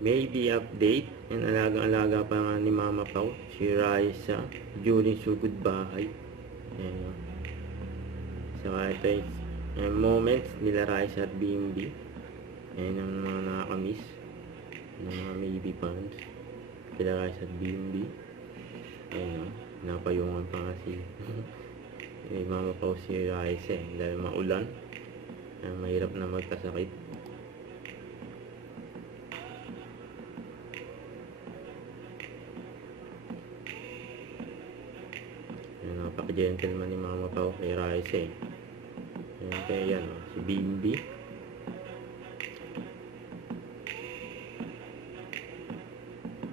Baby update. Yan, alagang-alaga pa nga ni Mama Pao, si Raisa, during sugod bahay. Yan, no? Saka ito yung moments nila Raisa at Bimbi. Yan ang mga nakakamiss ng mga baby fans. Sila Raisa at Bimbi. Yan, no? Napayungan pa nga si Mama Pao si Raisa dahil maulan. Mahirap na magkasakit. Napaka-gentleman ni Mama Pao kay Raisa eh. Ayan, kaya yan, si Bimbi.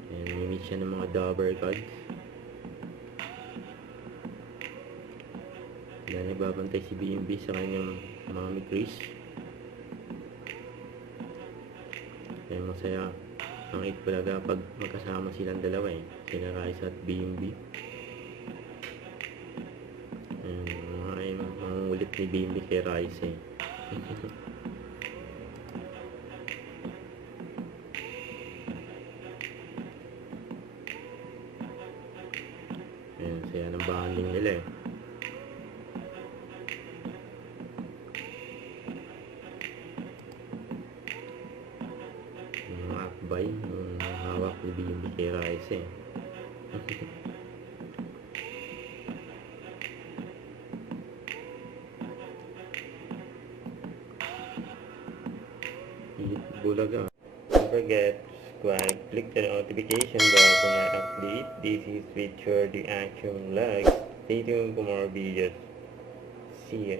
Ayan, namimit siya ng mga dobber cards. Dahil nagbabantay si Bimbi sa kanyang Mami Chris. Kaya masaya ang Itbulaga pag magkasama silang dalawa eh. Sila Raisa at Bimbi. Ulit ni Bimbi kay Raisa eh. Ayan, saya ng bonding nila eh. Yung akbay, yung hawak ni Bimbi kay Raisa eh. Bulaga. Don't forget to subscribe, click the notification bell for my update. This is with your reaction vlog. Stay tuned for more videos. See ya.